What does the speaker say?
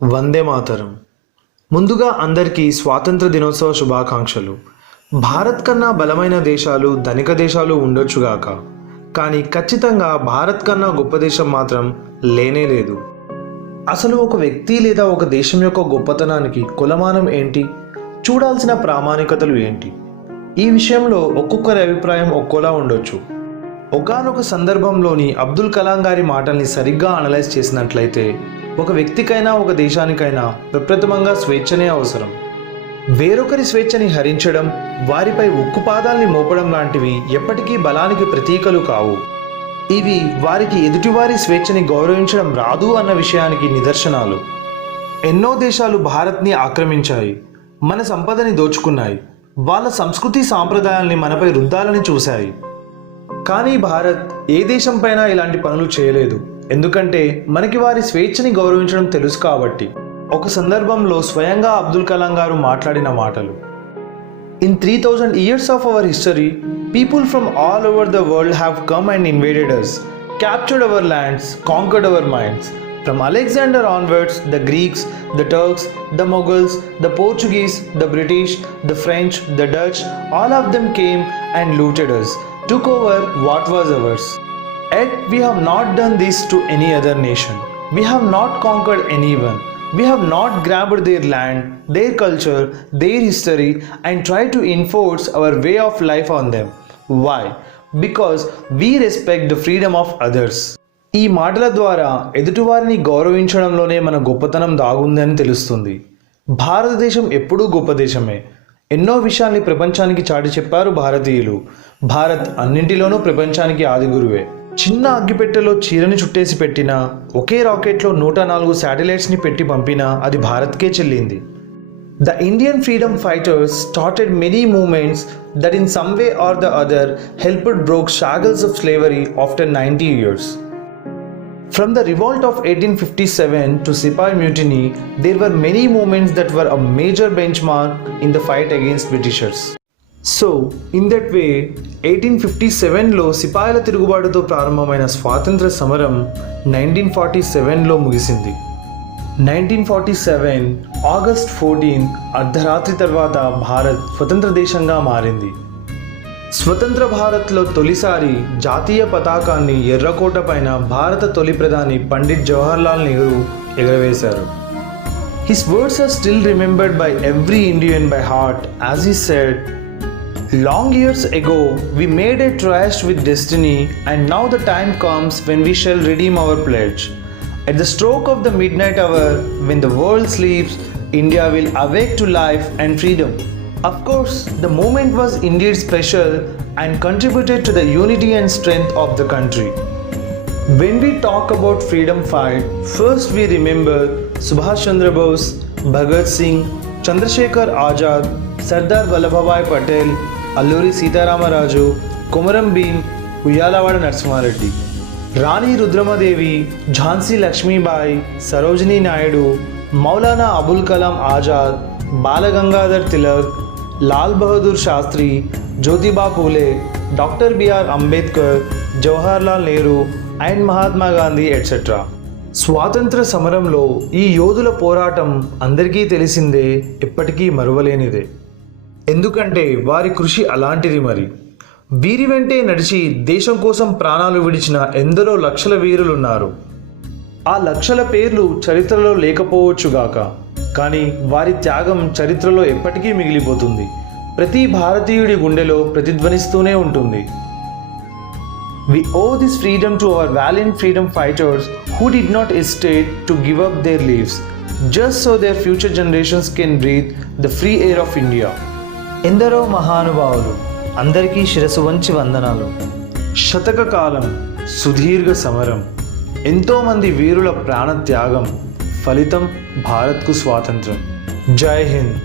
వందే మాతరం. ముందుగా అందరికీ స్వాతంత్ర దినోత్సవ శుభాకాంక్షలు. భారత్ కన్నా బలమైన దేశాలు, ధనిక దేశాలు ఉండొచ్చుగాక, కానీ ఖచ్చితంగా భారత్ కన్నా గొప్ప దేశం మాత్రం లేనే లేదు. అసలు ఒక వ్యక్తి లేదా ఒక దేశం యొక్క గొప్పతనానికి కొలమానం ఏంటి? చూడాల్సిన ప్రామాణికతలు ఏంటి? ఈ విషయంలో ఒక్కొక్కరి అభిప్రాయం ఒక్కోలా ఉండొచ్చు. ఒకానొక సందర్భంలోని అబ్దుల్ కలాం గారి మాటల్ని సరిగ్గా అనలైజ్ చేసినట్లయితే, ఒక వ్యక్తికైనా ఒక దేశానికైనా ప్రప్రథమంగా స్వేచ్ఛనే అవసరం. వేరొకరి స్వేచ్ఛని హరించడం, వారిపై ఉక్కుపాదాల్ని మోపడం లాంటివి ఎప్పటికీ బలానికి ప్రతీకలు కావు. ఇవి వారికి ఎదుటివారి స్వేచ్ఛని గౌరవించడం రాదు అన్న విషయానికి నిదర్శనాలు. ఎన్నో దేశాలు భారత్ని ఆక్రమించాయి, మన సంపదని దోచుకున్నాయి, వాళ్ళ సంస్కృతి సాంప్రదాయాల్ని మనపై రుద్దాలని చూశాయి. కానీ భారత్ ఏ దేశం పైన ఇలాంటి పనులు చేయలేదు, ఎందుకంటే మనకి వారి స్వేచ్ఛని గౌరవించడం తెలుసు కాబట్టి. ఒక సందర్భంలో స్వయంగా అబ్దుల్ కలాం గారు మాట్లాడిన మాటలు: In 3000 years of our history, people from all over the world have come and invaded us, captured our lands, conquered our minds. From Alexander onwards, the Greeks, the Turks, the Mughals, the Portuguese, the British, the French, the Dutch, all of them came and looted us, took over what was ours. Yet we have not done this to any other nation. We have not conquered anyone. We have not grabbed their land, their culture, their history and tried to enforce our way of life on them. Why? Because we respect the freedom of others. ఈ మాటల ద్వారా ఎదుటివారిని గౌరవించడంలోనే మన గొప్పతనం దాగుందని తెలుస్తుంది. భారతదేశం ఎప్పుడూ గొప్ప దేశమే. ఎన్నో విషయాల్ని ప్రపంచానికి చాటి చెప్పారు భారతీయులు. భారత్ అన్నింటిలోనూ ప్రపంచానికి ఆదిగురువే. చిన్న అగ్గిపెట్టెలో చీరని చుట్టేసి పెట్టినా, ఒకే రాకెట్లో 104 శాటిలైట్స్ని పెట్టి పంపినా అది భారత్కే చెల్లింది. The Indian freedom fighters started many movements that in some way or the other helped broke shackles of slavery after 90 years. From the revolt of 1857 to Sipai Mutiny, there were many movements that were a major benchmark in the fight against Britishers. So, in that way, 1857లో సిపాయిల తిరుగుబాటుతో ప్రారంభమైన స్వాతంత్ర సమరం 1947లో ముగిసింది. 1947 August 14 అర్ధరాత్రి తర్వాత భారత్ స్వతంత్ర దేశంగా మారింది. స్వతంత్ర భారత్లో తొలిసారి జాతీయ పతాకాన్ని ఎర్రకోట పైన భారత తొలి ప్రధాని Pandit Jawaharlal Nehru ఎగరవేశారు. His words are still remembered by every Indian by heart as he said, "Long years ago, we made a trust with destiny, and now the time comes when we shall redeem our pledge. At the stroke of the midnight hour, when the world sleeps, India will awake to life and freedom." Of course, the moment was indeed special and contributed to the unity and strength of the country. When we talk about freedom fight, first we remember Subhash Chandra Bose, Bhagat Singh, Chandrasekhar Azad, Sardar Vallabhbhai Patel, Alluri Sitaramarazu, Komaram Bhim, Uyalawada Narasimhareddy, Rani Rudramadevi, Jhansi Lakshmibai, Sarojini Naidu, Maulana Abul Kalam Azad, Balagangadhar Tilak, Lal Bahadur Shastri, Jyotiba Phule, Dr. B.R. Ambedkar, Jawaharlal Nehru and Mahatma Gandhi etc. స్వాతంత్ర సమరంలో ఈ యోధుల పోరాటం అందరికీ తెలిసిందే, ఎప్పటికీ మరువలేనిదే. ఎందుకంటే వారి కృషి అలాంటిది. మరి వీరి వెంటే నడిచి దేశం కోసం ప్రాణాలు విడిచిన ఎందరో లక్షల వీరులున్నారు. ఆ లక్షల పేర్లు చరిత్రలో లేకపోవచ్చుగాక, కానీ వారి త్యాగం చరిత్రలో ఎప్పటికీ మిగిలిపోతుంది. ప్రతి భారతీయుడి గుండెలో ప్రతిధ్వనిస్తూనే ఉంటుంది. We owe this freedom to our valiant freedom fighters who did not hesitate to give up their lives, just so their future generations can breathe the free air of India. ఎందరో మహానుభావులు, అందరికీ శిరసు వంచి వందనాలు. శతక కాలం సుదీర్ఘ సమరం, ఎంతోమంది వీరుల ప్రాణ త్యాగం, ఫలితం భారత్కు స్వాతంత్రం. జై హింద్.